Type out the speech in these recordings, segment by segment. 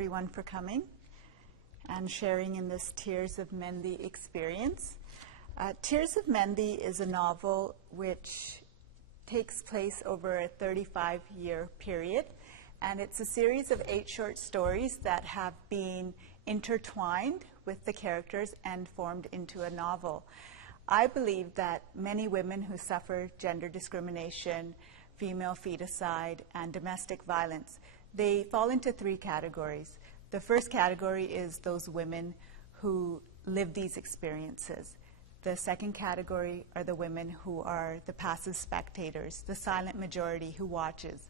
everyone for coming and sharing in this Tears of Mehndi experience. Tears of Mehndi is a novel which takes place over a 35-year period, and it's a series of 8 short stories that have been intertwined with the characters and formed into a novel. I believe that many women who suffer gender discrimination, female feticide, and domestic violence, they fall into 3 categories. The first category is those women who live these experiences. The second category are the women who are the passive spectators, the silent majority who watches.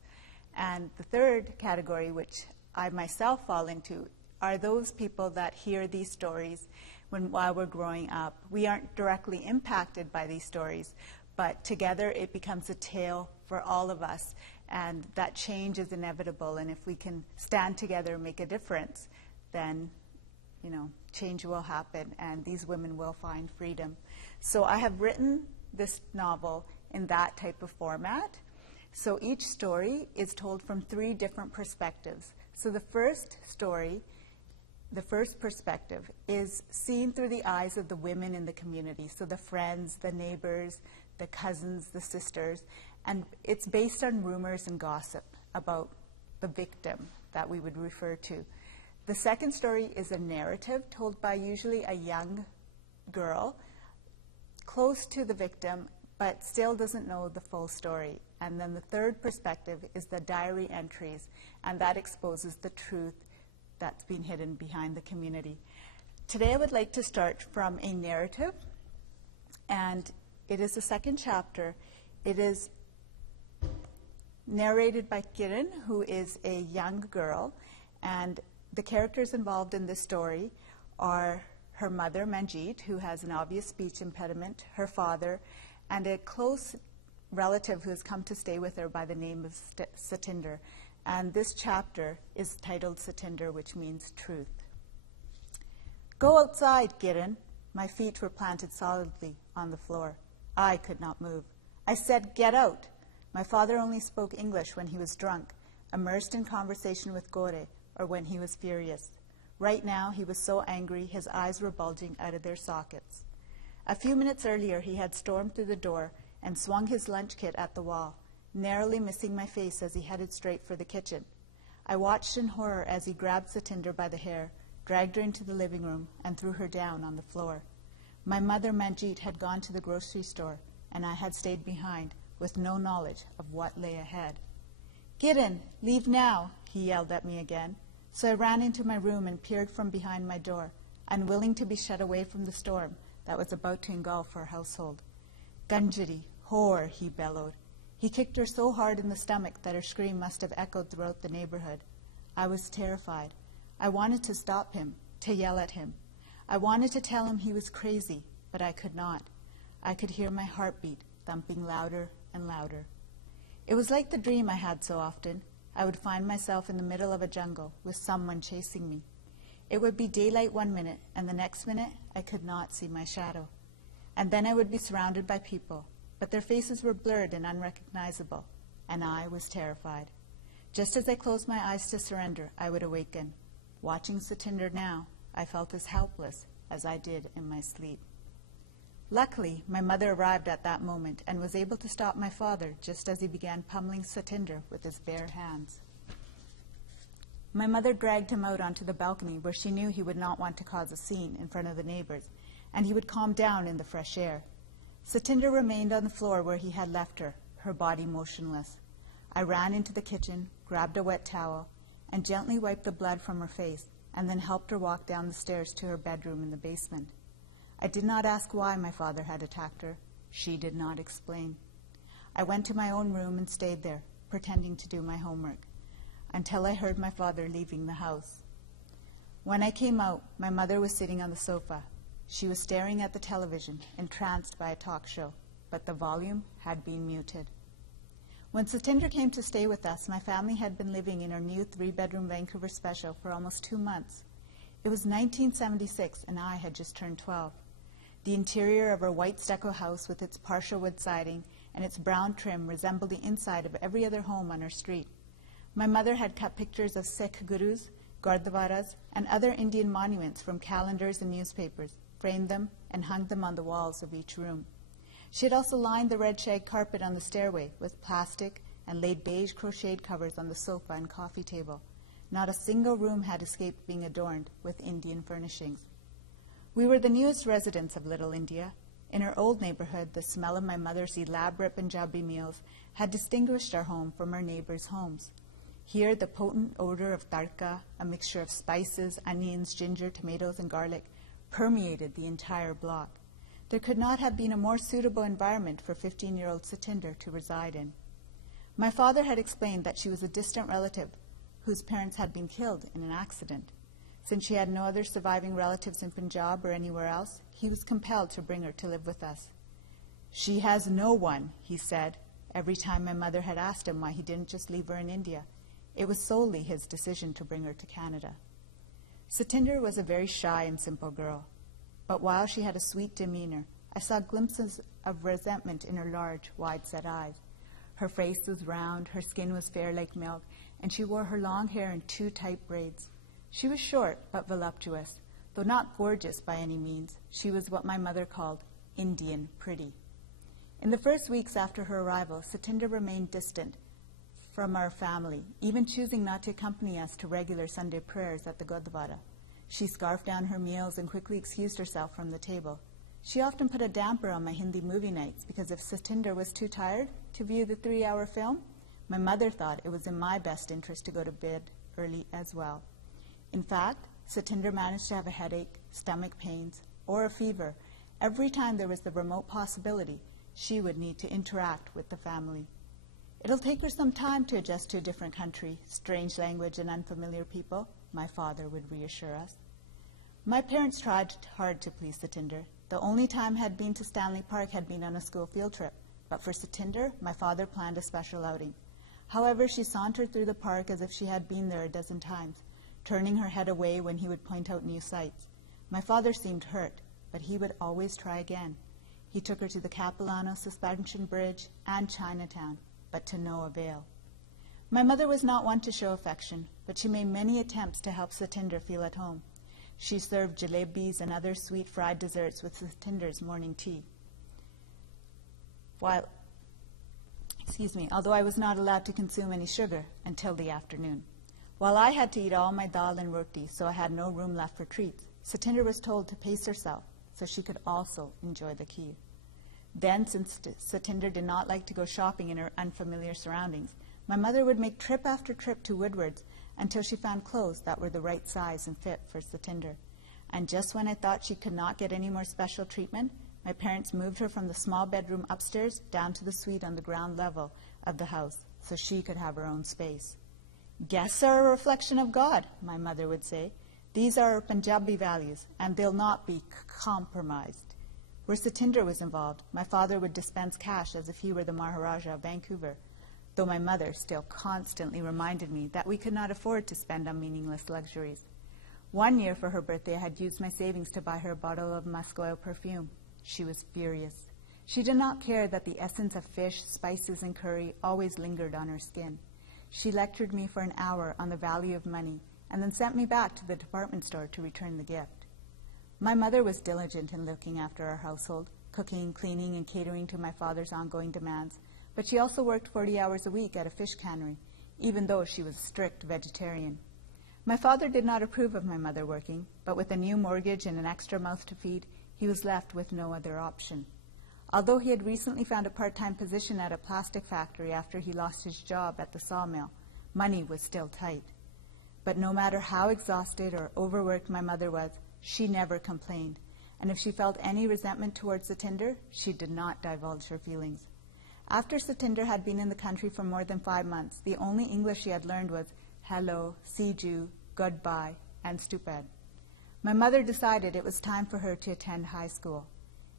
And the third category, which I myself fall into, are those people that hear these stories while we're growing up. We aren't directly impacted by these stories, but together it becomes a tale for all of us, and that change is inevitable. And if we can stand together and make a difference, then change will happen, and these women will find freedom. So I have written this novel in that type of format. So each story is told from 3 different perspectives. So the first story, the first perspective, is seen through the eyes of the women in the community. So the friends, the neighbors, the cousins, the sisters, and it's based on rumors and gossip about the victim that we would refer to. The second story is a narrative told by usually a young girl close to the victim, but still doesn't know the full story. And then the third perspective is the diary entries, and that exposes the truth that's been hidden behind the community. Today I would like to start from a narrative, and it is the second chapter. It is narrated by Kiran, who is a young girl, and the characters involved in this story are her mother, Manjeet, who has an obvious speech impediment, her father, and a close relative who has come to stay with her by the name of Satinder. And this chapter is titled Satinder, which means truth. Go outside, Kiran. My feet were planted solidly on the floor. I could not move. I said, get out. My father only spoke English when he was drunk, immersed in conversation with Gore, or when he was furious. Right now, he was so angry, his eyes were bulging out of their sockets. A few minutes earlier, he had stormed through the door and swung his lunch kit at the wall, narrowly missing my face as he headed straight for the kitchen. I watched in horror as he grabbed Satinder by the hair, dragged her into the living room, and threw her down on the floor. My mother, Manjeet, had gone to the grocery store, and I had stayed behind, with no knowledge of what lay ahead. Kiran, leave now, he yelled at me again. So I ran into my room and peered from behind my door, unwilling to be shut away from the storm that was about to engulf our household. Ganjari, whore, he bellowed. He kicked her so hard in the stomach that her scream must have echoed throughout the neighborhood. I was terrified. I wanted to stop him, to yell at him. I wanted to tell him he was crazy, but I could not. I could hear my heartbeat thumping louder and louder. It was like the dream I had so often. I would find myself in the middle of a jungle with someone chasing me. It would be daylight one minute, and the next minute I could not see my shadow. And then I would be surrounded by people, but their faces were blurred and unrecognizable, and I was terrified. Just as I closed my eyes to surrender, I would awaken. Watching Satinder now, I felt as helpless as I did in my sleep. Luckily, my mother arrived at that moment and was able to stop my father just as he began pummeling Satinder with his bare hands. My mother dragged him out onto the balcony where she knew he would not want to cause a scene in front of the neighbors, and he would calm down in the fresh air. Satinder remained on the floor where he had left her, her body motionless. I ran into the kitchen, grabbed a wet towel, and gently wiped the blood from her face, and then helped her walk down the stairs to her bedroom in the basement. I did not ask why my father had attacked her. She did not explain. I went to my own room and stayed there, pretending to do my homework, until I heard my father leaving the house. When I came out, my mother was sitting on the sofa. She was staring at the television, entranced by a talk show, but the volume had been muted. When Satinder came to stay with us, my family had been living in our new 3-bedroom Vancouver special for almost 2 months. It was 1976, and I had just turned 12. The interior of our white stucco house with its partial wood siding and its brown trim resembled the inside of every other home on our street. My mother had cut pictures of Sikh gurus gurdwaras, and other Indian monuments from calendars and newspapers, framed them, and hung them on the walls of each room. She had also lined the red shag carpet on the stairway with plastic and laid beige crocheted covers on the sofa and coffee table. Not a single room had escaped being adorned with Indian furnishings. We were the newest residents of Little India. In our old neighborhood, the smell of my mother's elaborate Punjabi meals had distinguished our home from our neighbors' homes. Here, the potent odor of tadka, a mixture of spices, onions, ginger, tomatoes, and garlic, permeated the entire block. There could not have been a more suitable environment for 15-year-old Satinder to reside in. My father had explained that she was a distant relative whose parents had been killed in an accident. Since she had no other surviving relatives in Punjab or anywhere else, he was compelled to bring her to live with us. "She has no one," he said, every time my mother had asked him why he didn't just leave her in India. It was solely his decision to bring her to Canada. Satinder was a very shy and simple girl, but while she had a sweet demeanor, I saw glimpses of resentment in her large, wide-set eyes. Her face was round, her skin was fair like milk, and she wore her long hair in 2 tight braids. She was short but voluptuous. Though not gorgeous by any means, she was what my mother called Indian pretty. In the first weeks after her arrival, Satinder remained distant from our family, even choosing not to accompany us to regular Sunday prayers at the Gurdwara. She scarfed down her meals and quickly excused herself from the table. She often put a damper on my Hindi movie nights because if Satinder was too tired to view the 3-hour film, my mother thought it was in my best interest to go to bed early as well. In fact, Satinder managed to have a headache, stomach pains, or a fever every time there was the remote possibility she would need to interact with the family. "It'll take her some time to adjust to a different country, strange language, and unfamiliar people," my father would reassure us. My parents tried hard to please Satinder. The only time I had been to Stanley Park had been on a school field trip, but for Satinder, my father planned a special outing. However, she sauntered through the park as if she had been there a dozen times, turning her head away when he would point out new sights. My father seemed hurt, but he would always try again. He took her to the Capilano Suspension Bridge and Chinatown, but to no avail. My mother was not one to show affection, but she made many attempts to help Satinder feel at home. She served jalebis and other sweet fried desserts with Satinder's morning tea. Although I was not allowed to consume any sugar until the afternoon. While I had to eat all my dal and roti, so I had no room left for treats, Satinder was told to pace herself so she could also enjoy the kheer. Then, since Satinder did not like to go shopping in her unfamiliar surroundings, my mother would make trip after trip to Woodward's until she found clothes that were the right size and fit for Satinder. And just when I thought she could not get any more special treatment, my parents moved her from the small bedroom upstairs down to the suite on the ground level of the house so she could have her own space. "Guests are a reflection of God," my mother would say. "These are our Punjabi values, and they'll not be compromised." Where Satinder was involved, my father would dispense cash as if he were the Maharaja of Vancouver, though my mother still constantly reminded me that we could not afford to spend on meaningless luxuries. One year for her birthday, I had used my savings to buy her a bottle of musk oil perfume. She was furious. She did not care that the essence of fish, spices, and curry always lingered on her skin. She lectured me for an hour on the value of money and then sent me back to the department store to return the gift. My mother was diligent in looking after our household, cooking, cleaning, and catering to my father's ongoing demands, but she also worked 40 hours a week at a fish cannery, even though she was a strict vegetarian. My father did not approve of my mother working, but with a new mortgage and an extra mouth to feed, he was left with no other option. Although he had recently found a part-time position at a plastic factory after he lost his job at the sawmill, money was still tight. But no matter how exhausted or overworked my mother was, she never complained, and if she felt any resentment towards Satinder, she did not divulge her feelings. After Satinder had been in the country for more than 5 months, the only English she had learned was hello, Sidhu, goodbye, and stupid. My mother decided it was time for her to attend high school.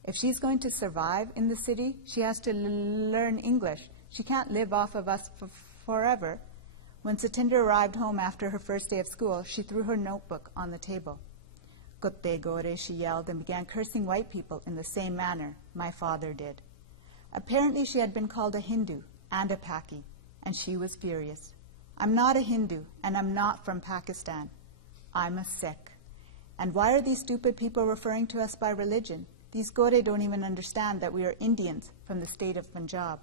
If she's going to survive in the city, she has to learn English. She can't live off of us forever. When Satinder arrived home after her first day of school, she threw her notebook on the table. "Kutte gore," she yelled, and began cursing white people in the same manner my father did. Apparently she had been called a Hindu and a Paki, and she was furious. "I'm not a Hindu, and I'm not from Pakistan. I'm a Sikh. And why are these stupid people referring to us by religion? These Gore don't even understand that we are Indians from the state of Punjab.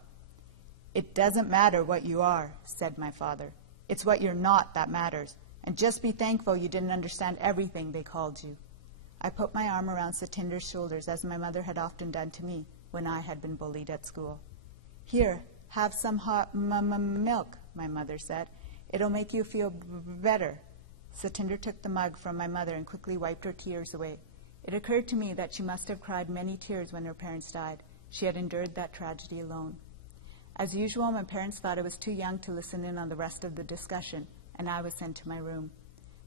It doesn't matter what you are, said my father. It's what you're not that matters. And just be thankful you didn't understand everything they called you. I put my arm around Satinder's shoulders, as my mother had often done to me when I had been bullied at school. Here, have some hot milk, my mother said. It'll make you feel better. Satinder took the mug from my mother and quickly wiped her tears away. It occurred to me that she must have cried many tears when her parents died. She had endured that tragedy alone. As usual, my parents thought I was too young to listen in on the rest of the discussion, and I was sent to my room.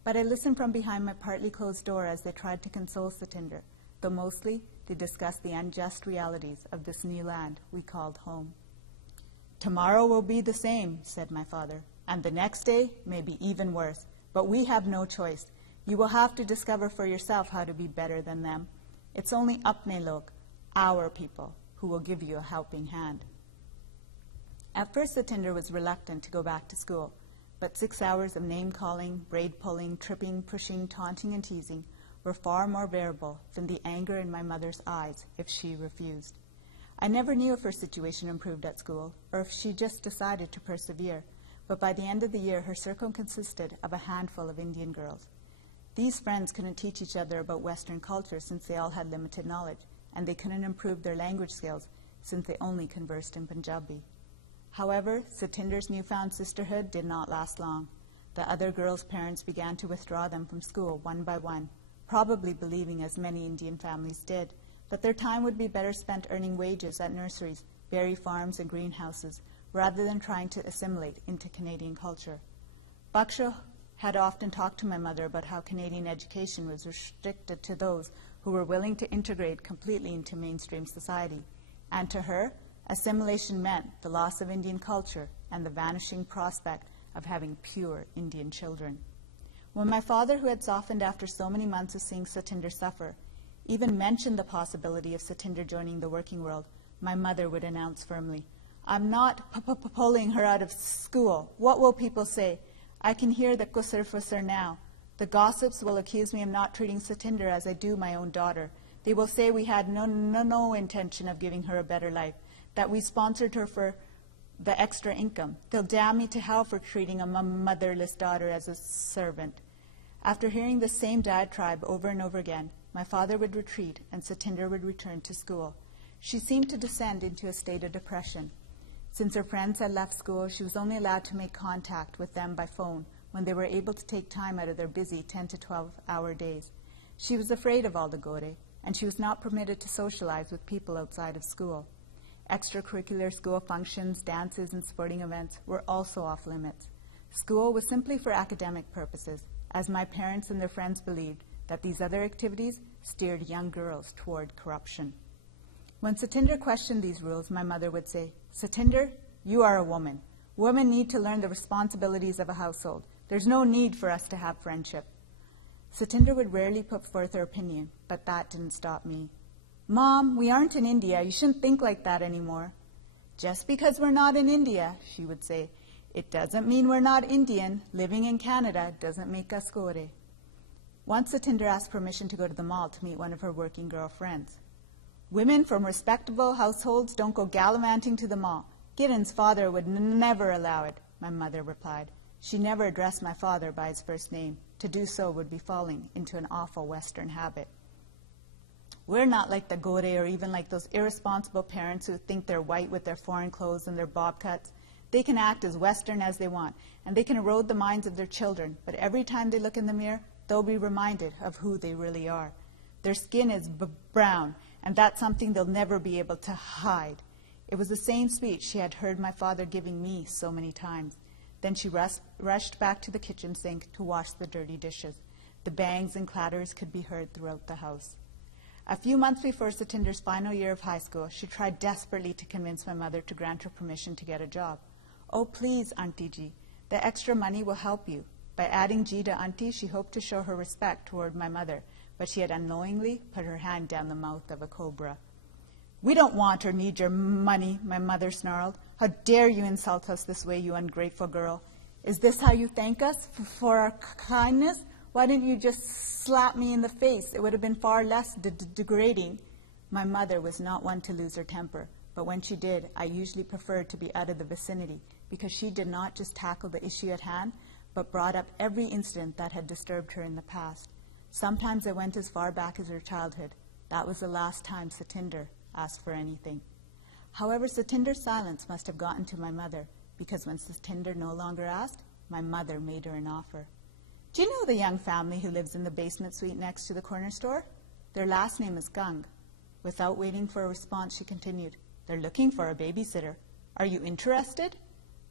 But I listened from behind my partly closed door as they tried to console Satinder, though mostly they discussed the unjust realities of this new land we called home. Tomorrow will be the same, said my father, and the next day may be even worse. But we have no choice. You will have to discover for yourself how to be better than them. It's only apne log, our people, who will give you a helping hand. At first, Satinder was reluctant to go back to school, but 6 hours of name-calling, braid-pulling, tripping, pushing, taunting, and teasing were far more bearable than the anger in my mother's eyes if she refused. I never knew if her situation improved at school, or if she just decided to persevere, but by the end of the year, her circle consisted of a handful of Indian girls. These friends couldn't teach each other about Western culture since they all had limited knowledge, and they couldn't improve their language skills since they only conversed in Punjabi. However, Satinder's newfound sisterhood did not last long. The other girls' parents began to withdraw them from school one by one, probably believing, as many Indian families did, that their time would be better spent earning wages at nurseries, berry farms, and greenhouses, rather than trying to assimilate into Canadian culture. Baksha had often talked to my mother about how Canadian education was restricted to those who were willing to integrate completely into mainstream society, and to her, assimilation meant the loss of Indian culture and the vanishing prospect of having pure Indian children. When my father, who had softened after so many months of seeing Satinder suffer, even mentioned the possibility of Satinder joining the working world, my mother would announce firmly, I'm not pulling her out of school. What will people say? I can hear the kusur-fusur now. The gossips will accuse me of not treating Satinder as I do my own daughter. They will say we had no intention of giving her a better life, that we sponsored her for the extra income. They'll damn me to hell for treating a motherless daughter as a servant. After hearing the same diatribe over and over again, my father would retreat and Satinder would return to school. She seemed to descend into a state of depression. Since her friends had left school, she was only allowed to make contact with them by phone when they were able to take time out of their busy 10 to 12-hour days. She was afraid of all the gore, and she was not permitted to socialize with people outside of school. Extracurricular school functions, dances, and sporting events were also off limits. School was simply for academic purposes, as my parents and their friends believed that these other activities steered young girls toward corruption. When Satinder questioned these rules, my mother would say, Satinder, you are a woman. Women need to learn the responsibilities of a household. There's no need for us to have friendship. Satinder would rarely put forth her opinion, but that didn't stop me. Mom, we aren't in India. You shouldn't think like that anymore. Just because we're not in India, she would say, it doesn't mean we're not Indian. Living in Canada doesn't make us gore. Once Satinder asked permission to go to the mall to meet one of her working girl friends. Women from respectable households don't go gallivanting to the mall. Gideon's father would never allow it, my mother replied. She never addressed my father by his first name. To do so would be falling into an awful Western habit. We're not like the gore or even like those irresponsible parents who think they're white with their foreign clothes and their bob cuts. They can act as Western as they want, and they can erode the minds of their children, but every time they look in the mirror, they'll be reminded of who they really are. Their skin is brown, and that's something they'll never be able to hide. It was the same speech she had heard my father giving me so many times. Then she rushed back to the kitchen sink to wash the dirty dishes. The bangs and clatters could be heard throughout the house. A few months before Satinder's final year of high school, she tried desperately to convince my mother to grant her permission to get a job. Oh, please, Auntie Ji, the extra money will help you. By adding Ji to Auntie, she hoped to show her respect toward my mother, but she had unknowingly put her hand down the mouth of a cobra. We don't want or need your money, my mother snarled. How dare you insult us this way, you ungrateful girl? Is this how you thank us for our kindness? Why didn't you just slap me in the face? It would have been far less degrading. My mother was not one to lose her temper, but when she did, I usually preferred to be out of the vicinity because she did not just tackle the issue at hand, but brought up every incident that had disturbed her in the past. Sometimes I went as far back as her childhood. That was the last time Satinder asked for anything. However, Satinder's silence must have gotten to my mother, because when Satinder no longer asked, my mother made her an offer. Do you know the young family who lives in the basement suite next to the corner store? Their last name is Gung. Without waiting for a response, she continued, They're looking for a babysitter. Are you interested?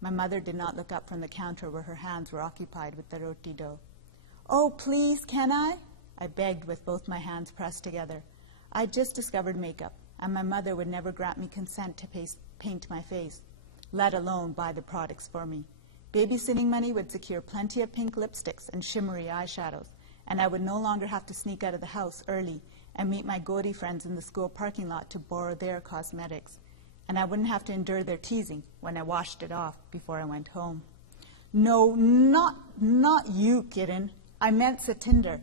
My mother did not look up from the counter where her hands were occupied with the roti dough. Oh, please, can I? I begged with both my hands pressed together. I had just discovered makeup, and my mother would never grant me consent to paint my face, let alone buy the products for me. Babysitting money would secure plenty of pink lipsticks and shimmery eyeshadows, and I would no longer have to sneak out of the house early and meet my Godi friends in the school parking lot to borrow their cosmetics. And I wouldn't have to endure their teasing when I washed it off before I went home. No, not you, kitten. I meant Satinder.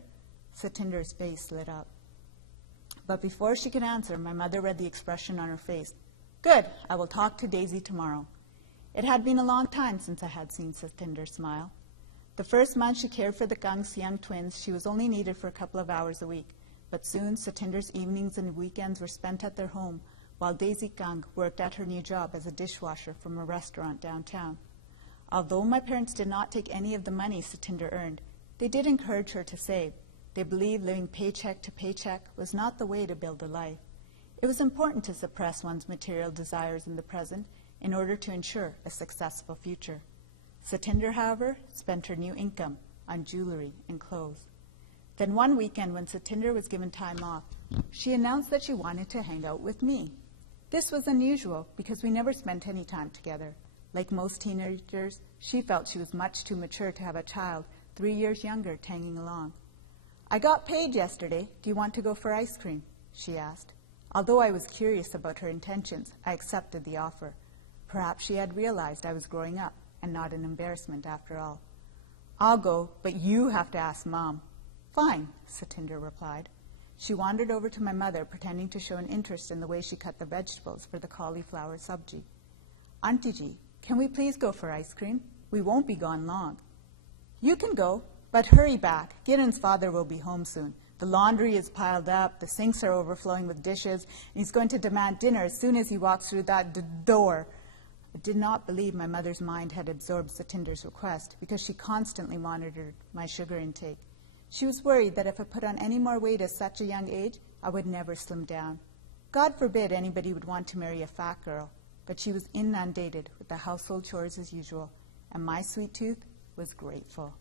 Satinder's face lit up. But before she could answer, my mother read the expression on her face. Good, I will talk to Daisy tomorrow. It had been a long time since I had seen Satinder smile. The first month she cared for the Gung's young twins, she was only needed for a couple of hours a week. But soon Satinder's evenings and weekends were spent at their home, while Daisy Gung worked at her new job as a dishwasher from a restaurant downtown. Although my parents did not take any of the money Satinder earned, they did encourage her to save. They believed living paycheck to paycheck was not the way to build a life. It was important to suppress one's material desires in the present in order to ensure a successful future. Satinder, however, spent her new income on jewelry and clothes. Then one weekend when Satinder was given time off, she announced that she wanted to hang out with me. This was unusual because we never spent any time together. Like most teenagers, she felt she was much too mature to have a child 3 years younger tagging along. I got paid yesterday. Do you want to go for ice cream? She asked. Although I was curious about her intentions, I accepted the offer. Perhaps she had realized I was growing up and not an embarrassment after all. I'll go, but you have to ask Mom. Fine, Satinder replied. She wandered over to my mother, pretending to show an interest in the way she cut the vegetables for the cauliflower sabji. Auntie Ji, can we please go for ice cream? We won't be gone long. You can go, but hurry back. Gideon's father will be home soon. The laundry is piled up, the sinks are overflowing with dishes, and he's going to demand dinner as soon as he walks through that door. I did not believe my mother's mind had absorbed Satinder's request because she constantly monitored my sugar intake. She was worried that if I put on any more weight at such a young age, I would never slim down. God forbid anybody would want to marry a fat girl, but she was inundated with the household chores as usual, and my sweet tooth was grateful.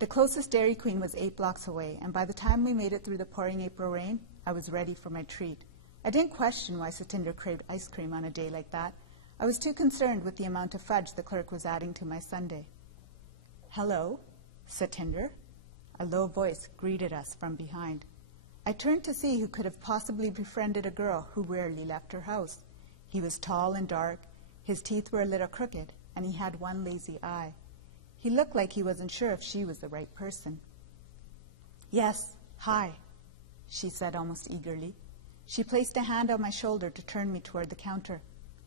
The closest Dairy Queen was 8 blocks away, and by the time we made it through the pouring April rain, I was ready for my treat. I didn't question why Satinder craved ice cream on a day like that. I was too concerned with the amount of fudge the clerk was adding to my sundae. Hello, Satinder? A low voice greeted us from behind. I turned to see who could have possibly befriended a girl who rarely left her house. He was tall and dark, his teeth were a little crooked, and he had one lazy eye. He looked like he wasn't sure if she was the right person. Yes, hi, she said almost eagerly. She placed a hand on my shoulder to turn me toward the counter.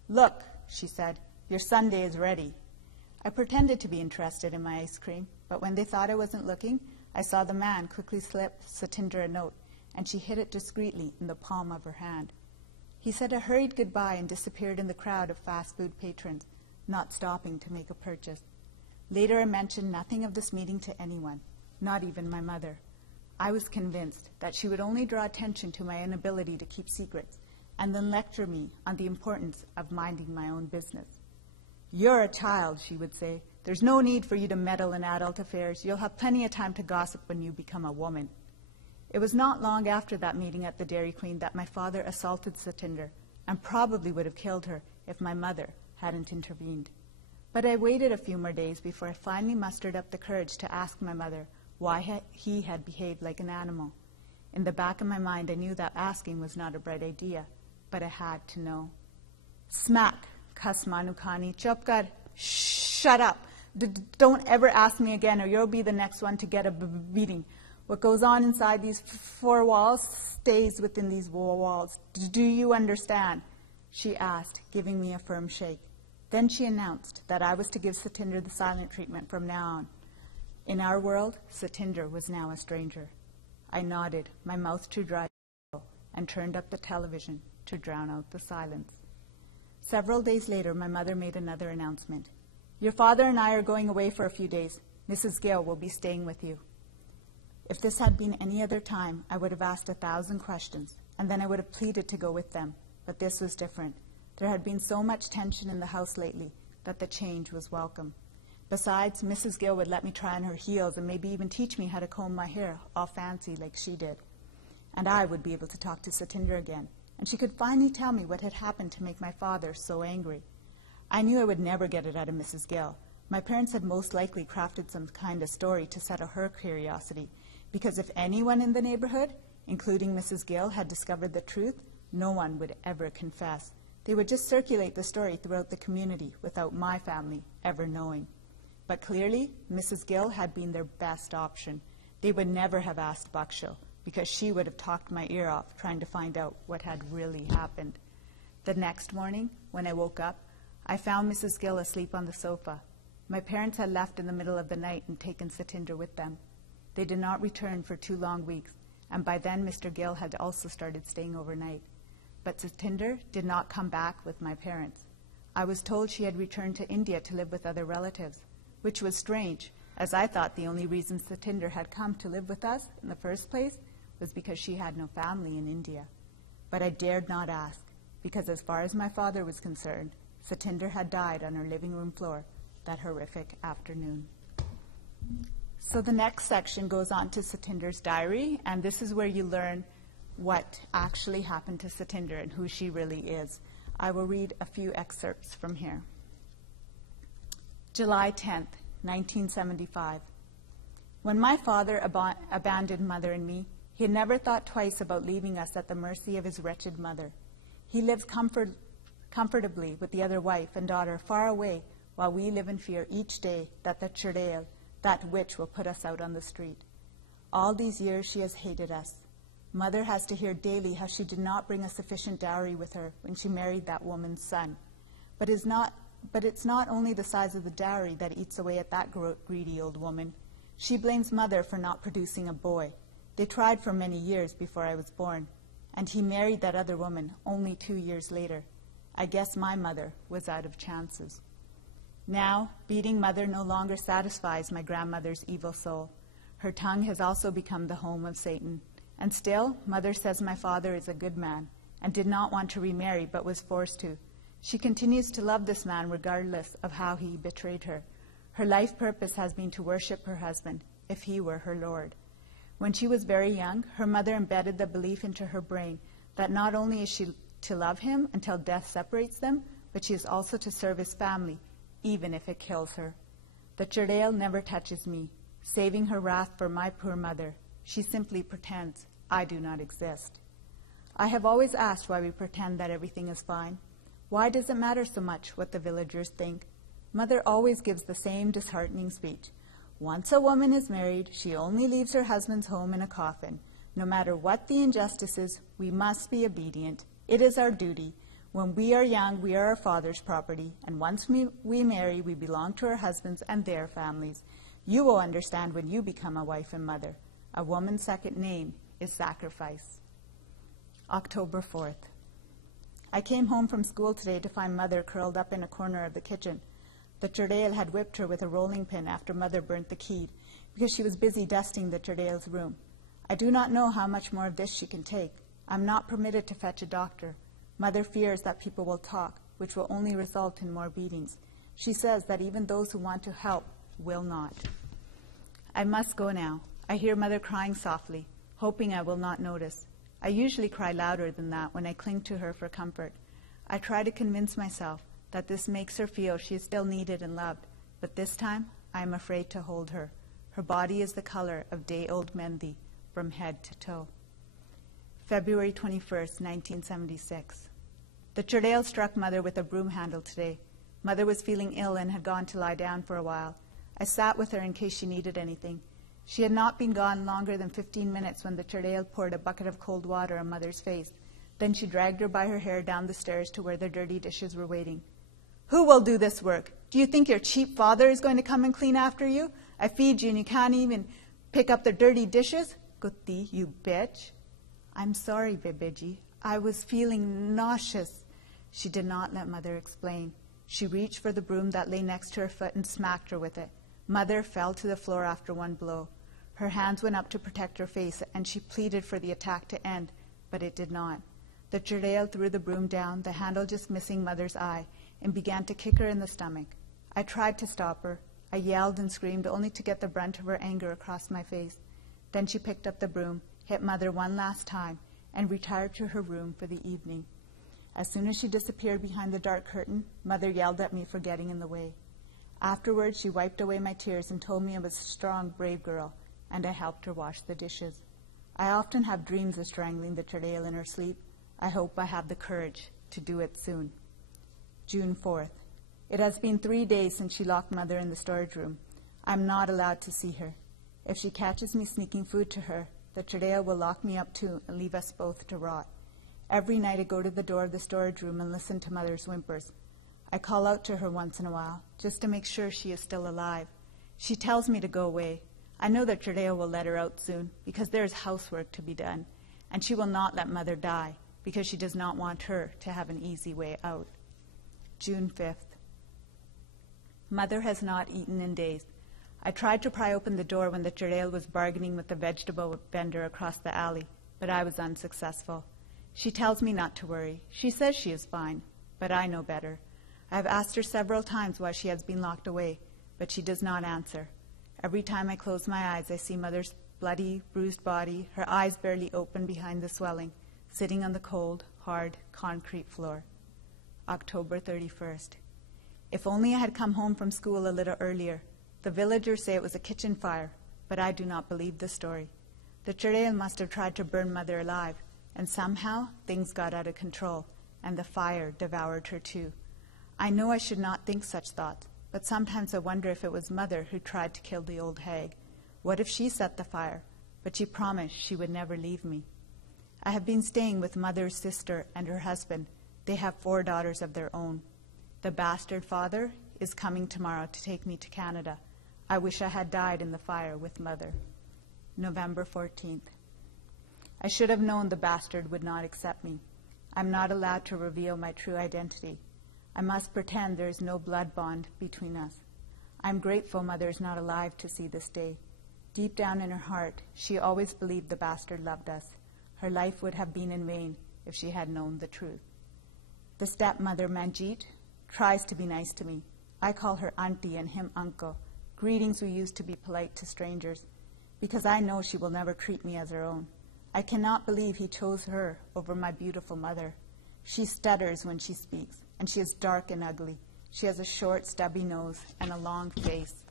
Look, she said, your sundae is ready. I pretended to be interested in my ice cream, but when they thought I wasn't looking, I saw the man quickly slip Satinder a note, and she hid it discreetly in the palm of her hand. He said a hurried goodbye and disappeared in the crowd of fast food patrons, not stopping to make a purchase. Later I mentioned nothing of this meeting to anyone, not even my mother. I was convinced that she would only draw attention to my inability to keep secrets, and then lecture me on the importance of minding my own business. You're a child, she would say. There's no need for you to meddle in adult affairs. You'll have plenty of time to gossip when you become a woman. It was not long after that meeting at the Dairy Queen that my father assaulted Satinder, and probably would have killed her if my mother hadn't intervened. But I waited a few more days before I finally mustered up the courage to ask my mother why he had behaved like an animal. In the back of my mind, I knew that asking was not a bright idea, but I had to know. Smack, cuss Manukani, chup kar, shut up. Don't ever ask me again, or you'll be the next one to get a beating. What goes on inside these four walls stays within these walls. Do you understand? She asked, giving me a firm shake. Then she announced that I was to give Satinder the silent treatment from now on. In our world, Satinder was now a stranger. I nodded, my mouth too dry, and turned up the television to drown out the silence. Several days later, my mother made another announcement. Your father and I are going away for a few days. Mrs. Gill will be staying with you. If this had been any other time, I would have asked 1,000 questions, and then I would have pleaded to go with them. But this was different. There had been so much tension in the house lately that the change was welcome. Besides, Mrs. Gill would let me try on her heels and maybe even teach me how to comb my hair, all fancy like she did. And I would be able to talk to Satinder again, and she could finally tell me what had happened to make my father so angry. I knew I would never get it out of Mrs. Gill. My parents had most likely crafted some kind of story to settle her curiosity, because if anyone in the neighborhood, including Mrs. Gill, had discovered the truth, no one would ever confess. They would just circulate the story throughout the community without my family ever knowing. But clearly, Mrs. Gill had been their best option. They would never have asked Buckshill, because she would have talked my ear off trying to find out what had really happened. The next morning, when I woke up, I found Mrs. Gill asleep on the sofa. My parents had left in the middle of the night and taken Satinder with them. They did not return for 2 long weeks, and by then Mr. Gill had also started staying overnight. But Satinder did not come back with my parents. I was told she had returned to India to live with other relatives, which was strange, as I thought the only reason Satinder had come to live with us in the first place was because she had no family in India. But I dared not ask, because as far as my father was concerned, Satinder had died on her living room floor that horrific afternoon. So the next section goes on to Satinder's diary, and this is where you learn what actually happened to Satinder and who she really is. I will read a few excerpts from here. July 10th, 1975. When my father abandoned Mother and me, he had never thought twice about leaving us at the mercy of his wretched mother. He lives comfortably with the other wife and daughter far away, while we live in fear each day that the Churdail, that witch, will put us out on the street. All these years she has hated us. Mother has to hear daily how she did not bring a sufficient dowry with her when she married that woman's son. But it's not only the size of the dowry that eats away at that greedy old woman. She blames Mother for not producing a boy. They tried for many years before I was born, and he married that other woman only 2 years later. I guess my mother was out of chances. Now, beating Mother no longer satisfies my grandmother's evil soul. Her tongue has also become the home of Satan. And still, Mother says my father is a good man and did not want to remarry but was forced to. She continues to love this man regardless of how he betrayed her. Her life purpose has been to worship her husband, if he were her Lord. When she was very young, her mother embedded the belief into her brain that not only is she to love him until death separates them, but she is also to serve his family, even if it kills her. The Churdail never touches me, saving her wrath for my poor mother. She simply pretends I do not exist. I have always asked why we pretend that everything is fine. Why does it matter so much what the villagers think? Mother always gives the same disheartening speech. Once a woman is married, she only leaves her husband's home in a coffin. No matter what the injustice is, we must be obedient. It is our duty. When we are young, we are our father's property, and once we marry, we belong to our husbands and their families. You will understand when you become a wife and mother. A woman's second name is sacrifice. October 4th. I came home from school today to find Mother curled up in a corner of the kitchen. The Churdail had whipped her with a rolling pin after Mother burnt the key, because she was busy dusting the Churdail's room. I do not know how much more of this she can take. I'm not permitted to fetch a doctor. Mother fears that people will talk, which will only result in more beatings. She says that even those who want to help will not. I must go now. I hear Mother crying softly, hoping I will not notice. I usually cry louder than that when I cling to her for comfort. I try to convince myself that this makes her feel she is still needed and loved, but this time I am afraid to hold her. Her body is the color of day-old Mehndi from head to toe. February 21st, 1976. The Churdail struck Mother with a broom handle today. Mother was feeling ill and had gone to lie down for a while. I sat with her in case she needed anything. She had not been gone longer than 15 minutes when the churel poured a bucket of cold water on Mother's face. Then she dragged her by her hair down the stairs to where the dirty dishes were waiting. Who will do this work? Do you think your cheap father is going to come and clean after you? I feed you and you can't even pick up the dirty dishes? Kutti, you bitch. I'm sorry, Bebiji. I was feeling nauseous. She did not let Mother explain. She reached for the broom that lay next to her foot and smacked her with it. Mother fell to the floor after one blow. Her hands went up to protect her face, and she pleaded for the attack to end, but it did not. The churel threw the broom down, the handle just missing Mother's eye, and began to kick her in the stomach. I tried to stop her. I yelled and screamed, only to get the brunt of her anger across my face. Then she picked up the broom, hit Mother one last time, and retired to her room for the evening. As soon as she disappeared behind the dark curtain, Mother yelled at me for getting in the way. Afterwards, she wiped away my tears and told me I was a strong, brave girl, and I helped her wash the dishes. I often have dreams of strangling the churel in her sleep. I hope I have the courage to do it soon. June 4th. It has been 3 days since she locked Mother in the storage room. I am not allowed to see her. If she catches me sneaking food to her, the churel will lock me up too and leave us both to rot. Every night I go to the door of the storage room and listen to Mother's whimpers. I call out to her once in a while, just to make sure she is still alive. She tells me to go away. I know that Churdeo will let her out soon, because there is housework to be done, and she will not let Mother die, because she does not want her to have an easy way out. June 5th. Mother has not eaten in days. I tried to pry open the door when the Churdeo was bargaining with the vegetable vendor across the alley, but I was unsuccessful. She tells me not to worry. She says she is fine, but I know better. I have asked her several times why she has been locked away, but she does not answer. Every time I close my eyes, I see Mother's bloody, bruised body, her eyes barely open behind the swelling, sitting on the cold, hard, concrete floor. October 31st. If only I had come home from school a little earlier. The villagers say it was a kitchen fire, but I do not believe the story. The Churdeo must have tried to burn Mother alive, and somehow things got out of control, and the fire devoured her too. I know I should not think such thoughts, but sometimes I wonder if it was Mother who tried to kill the old hag. What if she set the fire? But she promised she would never leave me. I have been staying with Mother's sister and her husband. They have 4 daughters of their own. The bastard father is coming tomorrow to take me to Canada. I wish I had died in the fire with Mother. November 14th. I should have known the bastard would not accept me. I'm not allowed to reveal my true identity. I must pretend there is no blood bond between us. I'm grateful Mother is not alive to see this day. Deep down in her heart, she always believed the bastard loved us. Her life would have been in vain if she had known the truth. The stepmother, Manjeet, tries to be nice to me. I call her auntie and him uncle. Greetings we use to be polite to strangers, because I know she will never treat me as her own. I cannot believe he chose her over my beautiful mother. She stutters when she speaks, and she is dark and ugly. She has a short, stubby nose and a long face.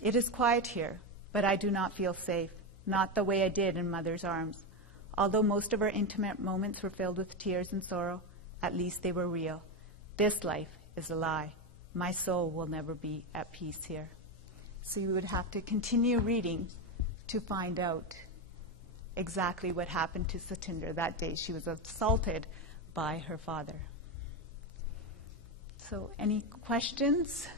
It is quiet here, but I do not feel safe, not the way I did in Mother's arms. Although most of our intimate moments were filled with tears and sorrow, at least they were real. This life is a lie. My soul will never be at peace here. So you would have to continue reading to find out exactly what happened to Satinder that day. She was assaulted by her father. So any questions?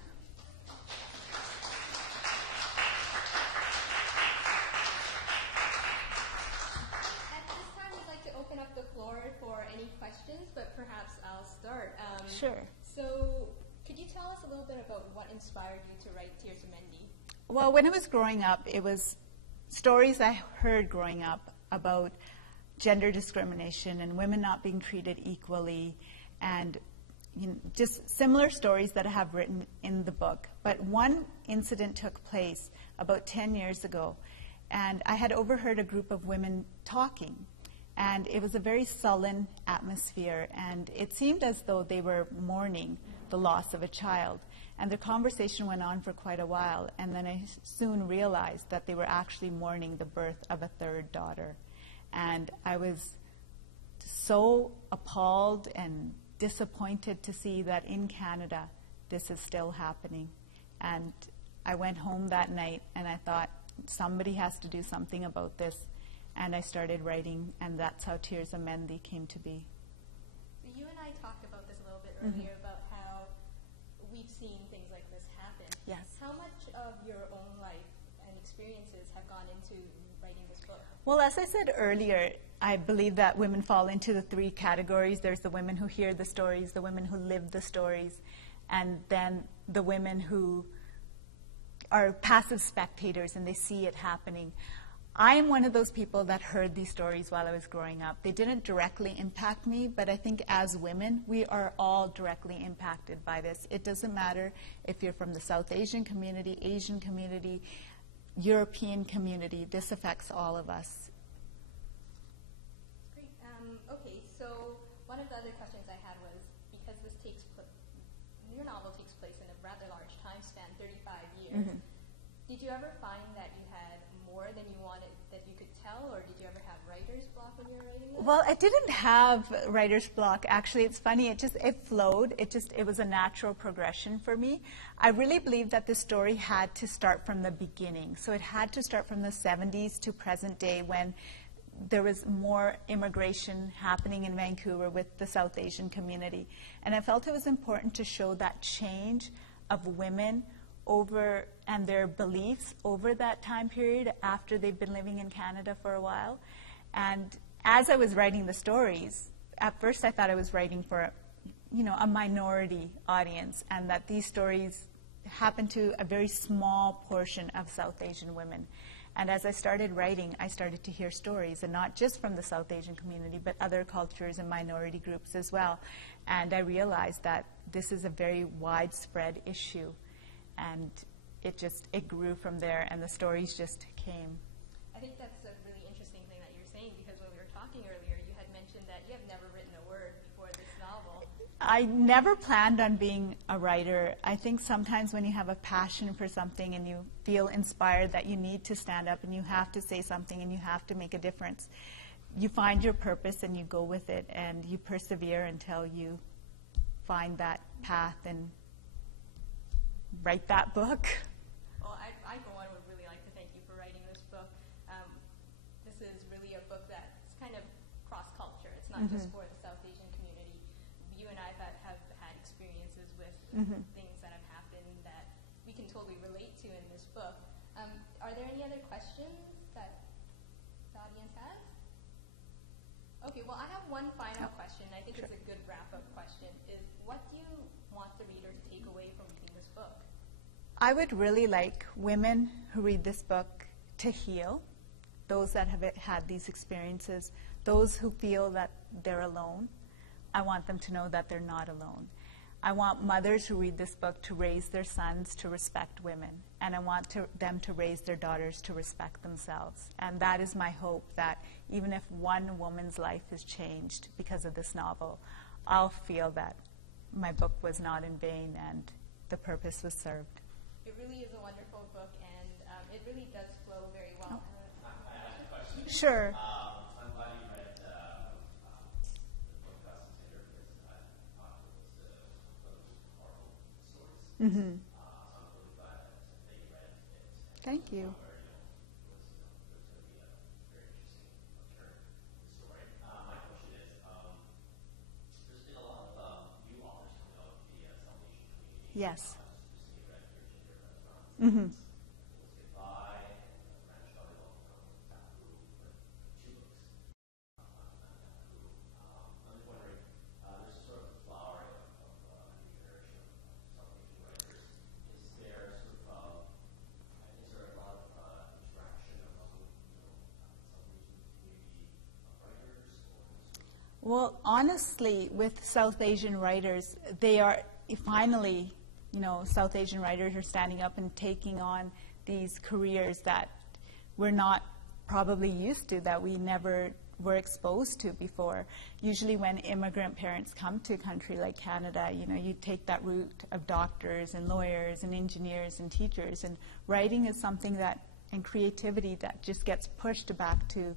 Open up the floor for any questions, but perhaps I'll start. Sure. So could you tell us a little bit about what inspired you to write Tears of Mehndi? Well, when I was growing up, it was stories I heard growing up about gender discrimination and women not being treated equally, and just similar stories that I have written in the book. But one incident took place about 10 years ago, and I had overheard a group of women talking. And it was a very sullen atmosphere, and it seemed as though they were mourning the loss of a child. And the conversation went on for quite a while, and then I soon realized that they were actually mourning the birth of a 3rd daughter. And I was so appalled and disappointed to see that in Canada this is still happening. And I went home that night and I thought, somebody has to do something about this. And I started writing, and that's how Tears of Mehndi came to be. So you and I talked about this a little bit earlier, about how we've seen things like this happen. Yes. How much of your own life and experiences have gone into writing this book? Well, as I said earlier, I believe that women fall into the three categories. There's the women who hear the stories, the women who live the stories, and then the women who are passive spectators and they see it happening. I am one of those people that heard these stories while I was growing up. They didn't directly impact me, but I think as women, we are all directly impacted by this. It doesn't matter if you're from the South Asian community, Asian community, European community. This affects all of us. Great. Okay, so one of the other questions I had was, because your novel takes place in a rather large time span, 35 years, did you ever find that you had more than you wanted that you could tell, or did you ever have writer's block when you were writing it? Well, I didn't have writer's block. Actually, it's funny. It flowed. It was a natural progression for me. I really believe that the story had to start from the beginning. So it had to start from the 70s to present day, when there was more immigration happening in Vancouver with the South Asian community. And I felt it was important to show that change of women over and their beliefs over that time period after they've been living in Canada for a while. And as I was writing the stories, at first I thought I was writing for a minority audience, and that these stories happened to a very small portion of South Asian women. And as I started writing, I started to hear stories, and not just from the South Asian community, but other cultures and minority groups as well. And I realized that this is a very widespread issue. And it grew from there, and the stories just came. I think that's a really interesting thing that you're saying, because when we were talking earlier, you had mentioned that you have never written a word before this novel. I never planned on being a writer. I think sometimes when you have a passion for something and you feel inspired that you need to stand up and you have to say something and you have to make a difference, you find your purpose and you go with it, and you persevere until you find that path and write that book. Well, I for one, would really like to thank you for writing this book. This is really a book that's kind of cross-culture. It's not just for the South Asian community. You and I have had experiences with things that have happened that we can totally relate to in this book. Are there any other questions that the audience has? Okay, well, I have one final question. I think it's a good wrap-up question. Is what do you want the reader to take away from reading this book? I would really like women who read this book to heal, those that have had these experiences, those who feel that they're alone. I want them to know that they're not alone. I want mothers who read this book to raise their sons to respect women, and I want them to raise their daughters to respect themselves. And that is my hope, that even if one woman's life is changed because of this novel, I'll feel that my book was not in vain and the purpose was served. It really is a wonderful book, and it really does flow very well. I have a question. Sure. I'm glad you read the book about Raminder, because I thought it was powerful stories. So I'm really glad that you read it. Thank you. Where, there's going to be a very interesting turn in the story. My question is, there's been a lot of new authors coming out of the South Asian community. Yes. Mm-hmm. Well, honestly, with South Asian writers, they are finally, South Asian writers are standing up and taking on these careers that we're not probably used to, that we never were exposed to before. Usually when immigrant parents come to a country like Canada, you take that route of doctors and lawyers and engineers and teachers, and writing is something that, and creativity, that just gets pushed back to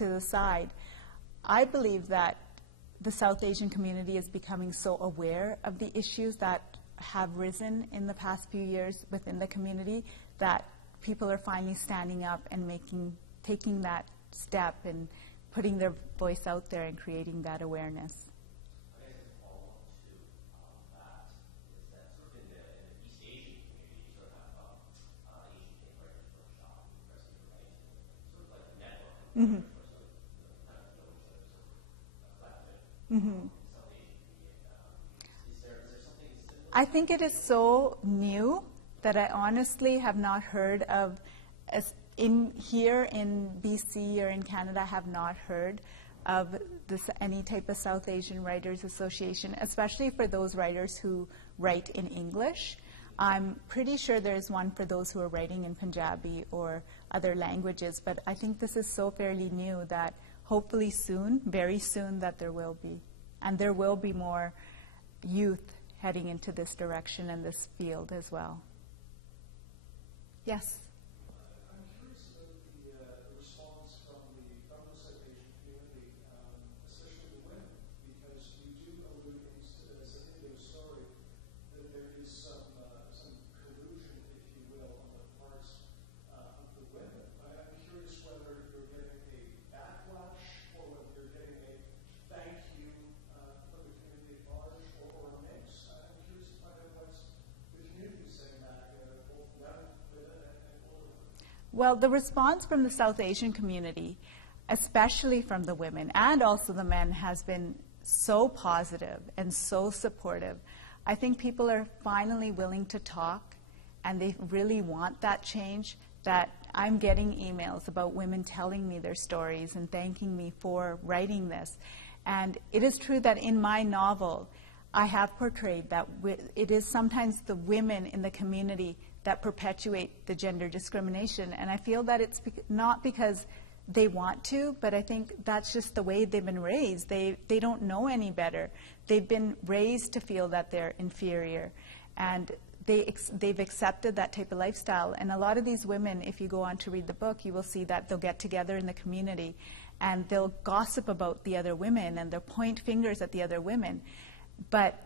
the side. I believe that the South Asian community is becoming so aware of the issues that have risen in the past few years within the community, that people are finally standing up and taking that step and putting their voice out there and creating that awareness. I guess a follow-up to that is that sort of in the East Asian community, you sort of have Asian Gay Writers Workshop, Pressing the Right, sort of like a network of writers who are sort of kind of know each other, sort of collective. South Asian community. Is there something similar? I think it is so new that I honestly have not heard of, here in BC or in Canada, I have not heard of any type of South Asian Writers Association, especially for those writers who write in English. I'm pretty sure there's one for those who are writing in Punjabi or other languages, but I think this is so fairly new that hopefully soon, very soon, that there will be. And there will be more youth heading into this direction and this field as well. Yes? I'm curious about the response from the South Asian community, especially the women, because you do allude in the story that there is some collusion, if you will, on the parts of the women. I'm curious whether you're getting a backlash or whether you're getting a thank you from the community at large or a mix. I'm curious to find out what's the community saying back, both young women and older women. Well, the response from the South Asian community, especially from the women and also the men, has been so positive and so supportive. I think people are finally willing to talk, and they really want that change. That I'm getting emails about women telling me their stories and thanking me for writing this. And it is true that in my novel, I have portrayed that it is sometimes the women in the community that perpetuate the gender discrimination. And I feel that it's not because they want to, but I think that's just the way they've been raised. They don't know any better. They've been raised to feel that they're inferior. And they've accepted that type of lifestyle. And a lot of these women, if you go on to read the book, you will see that they'll get together in the community and they'll gossip about the other women and they'll point fingers at the other women. But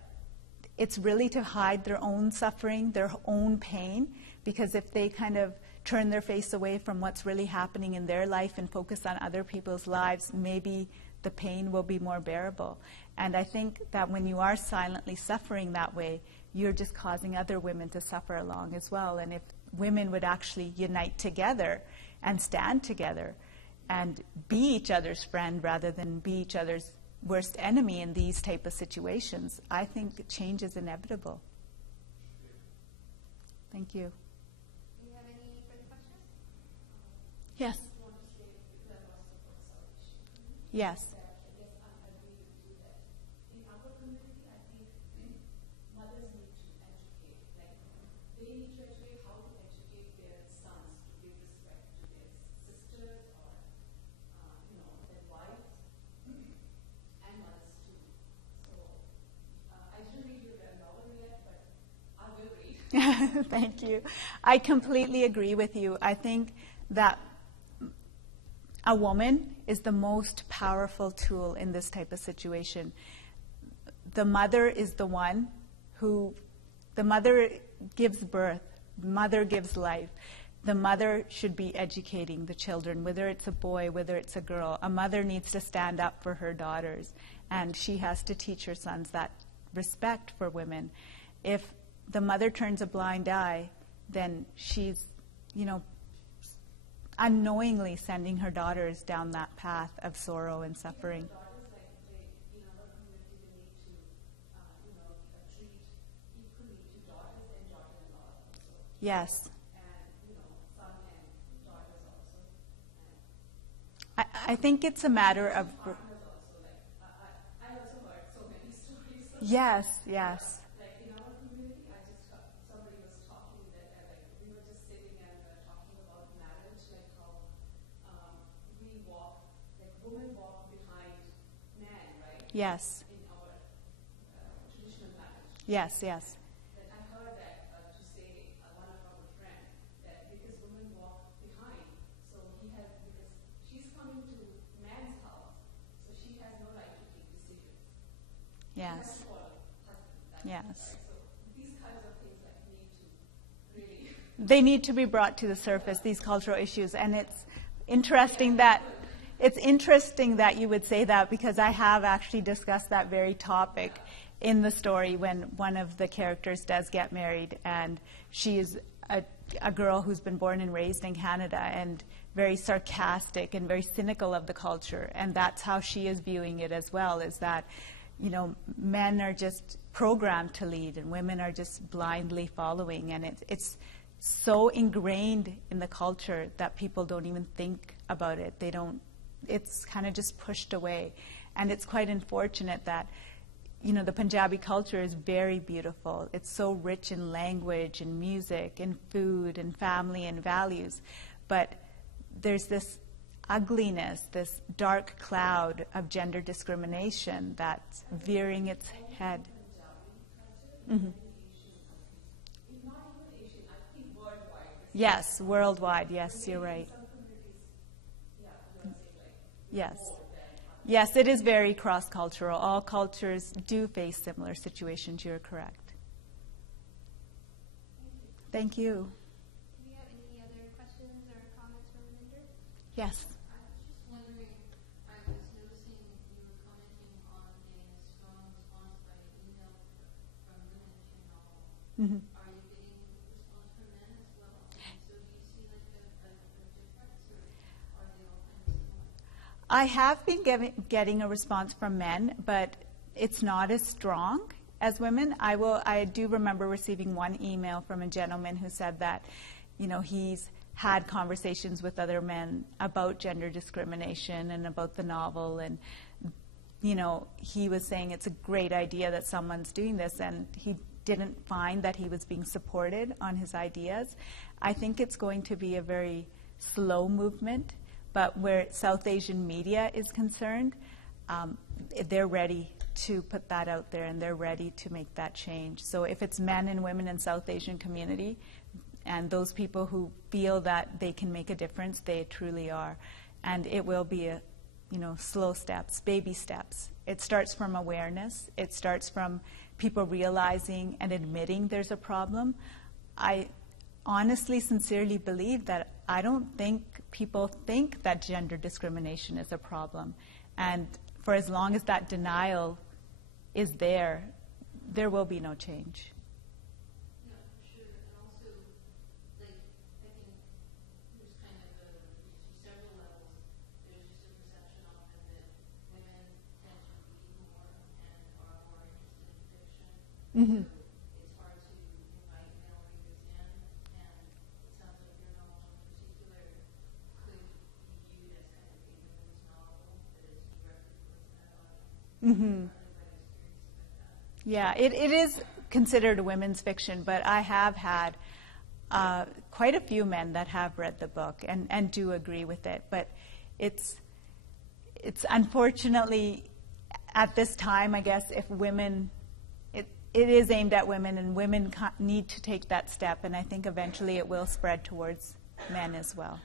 it's really to hide their own suffering, their own pain, because if they kind of turn their face away from what's really happening in their life and focus on other people's lives, maybe the pain will be more bearable. And I think that when you are silently suffering that way, you're just causing other women to suffer along as well. And if women would actually unite together and stand together and be each other's friend rather than be each other's worst enemy in these type of situations, I think change is inevitable. Thank you. Do you have any further questions? Yes. Yes. Thank you. I completely agree with you. I think that a woman is the most powerful tool in this type of situation. The mother is the one the mother gives birth, the mother gives life. The mother should be educating the children, whether it's a boy, whether it's a girl. A mother needs to stand up for her daughters, and she has to teach her sons that respect for women. If the mother turns a blind eye, then she's, unknowingly sending her daughters down that path of sorrow and suffering. Yes. I think it's a matter of... Yes, yes. Yes. In our traditional marriage. Yes, yes. That I heard that to say one of our friends that because women walk behind, so because she's coming to man's house, so she has no right to take decisions. Yes. She has to follow husband. Yes. Right? So these kind They need to be brought to the surface, these cultural issues. And it's interesting that you would say that, because I have actually discussed that very topic in the story when one of the characters does get married, and she is a girl who's been born and raised in Canada and very sarcastic and very cynical of the culture. And that's how she is viewing it as well, is that, you know, men are just programmed to lead and women are just blindly following. And it's so ingrained in the culture that people don't even think about it. It's kind of just pushed away. And it's quite unfortunate that, you know, the Punjabi culture is very beautiful. It's so rich in language and music and food and family and values. But there's this ugliness, this dark cloud of gender discrimination that's veering its head. Mm-hmm. Yes, worldwide. Yes, you're right. Yes. Yes, it is very cross-cultural. All cultures do face similar situations. You're correct. Thank you. Do we have any other questions or comments from Raminder? Yes. I was just wondering, I was noticing you were commenting on getting a strong response by email from women to your novel. Mm-hmm. Are you getting response from men as well? And so do you see like a difference, or are they all kind of similar? I have been getting a response from men, but it's not as strong as women. I do remember receiving one email from a gentleman who said that, you know, he's had conversations with other men about gender discrimination and about the novel, and, you know, he was saying it's a great idea that someone's doing this, and he didn't find that he was being supported on his ideas. I think it's going to be a very slow movement. But where South Asian media is concerned, they're ready to put that out there, and they're ready to make that change. So if it's men and women in South Asian community, and those people who feel that they can make a difference, they truly are. And it will be slow steps, baby steps. It starts from awareness. It starts from people realizing and admitting there's a problem. I honestly, sincerely believe that I don't think people think that gender discrimination is a problem. And for as long as that denial is there will be no change. Yeah, for sure. And also, like, I think there's kind of several levels. There's just a perception often that women tend to read more and are more interested in fiction. Mm-hmm. So it's hard to invite male readers in, and it sounds like your novel in particular could be viewed as kind of a women's novel that is directed towards that audience. Mm-hmm. Are there any experiences like that? Yeah, it is considered a women's fiction, but I have had quite a few men that have read the book and do agree with it. But it's unfortunately at this time, I guess, if women, it is aimed at women, and women need to take that step, and I think eventually it will spread towards men as well.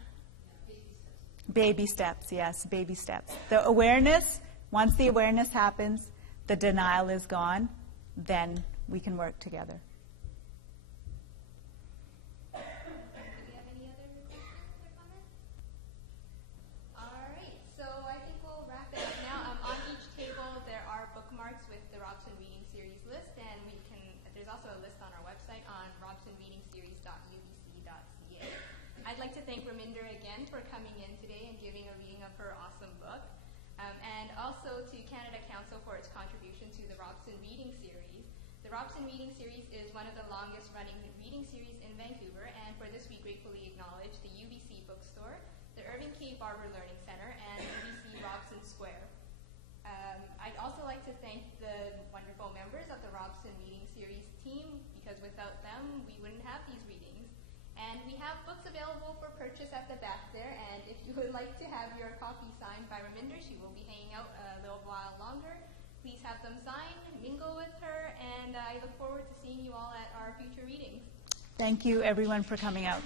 Baby steps, yes, baby steps. The awareness, once the awareness happens, the denial is gone, then we can work together. Do we have any other questions or comments? All right, so I think we'll wrap it up now. On each table there are bookmarks with the Robson Reading Series list, and there's also a list on our website on robsonreadingseries.ubc.ca. I'd like to thank Raminder again for coming in today and giving a reading of her awesome book, and also to Canada Council for its contribution to the Robson Reading Series. The Robson Reading Series is one of the longest-running reading series in Vancouver, and for this we gratefully acknowledge the UBC Bookstore, the Irving K. Barber Learning Center, and UBC Robson Square. I'd also like to thank the wonderful members of the Robson Reading Series team, because without them we wouldn't have these readings. And we have books available for purchase at the back there, and if you would like to have your copy signed by Raminder, she will be hanging out a little while longer. Please have them signed, mingle with her, and I look forward to seeing you all at our future readings. Thank you, everyone, for coming out.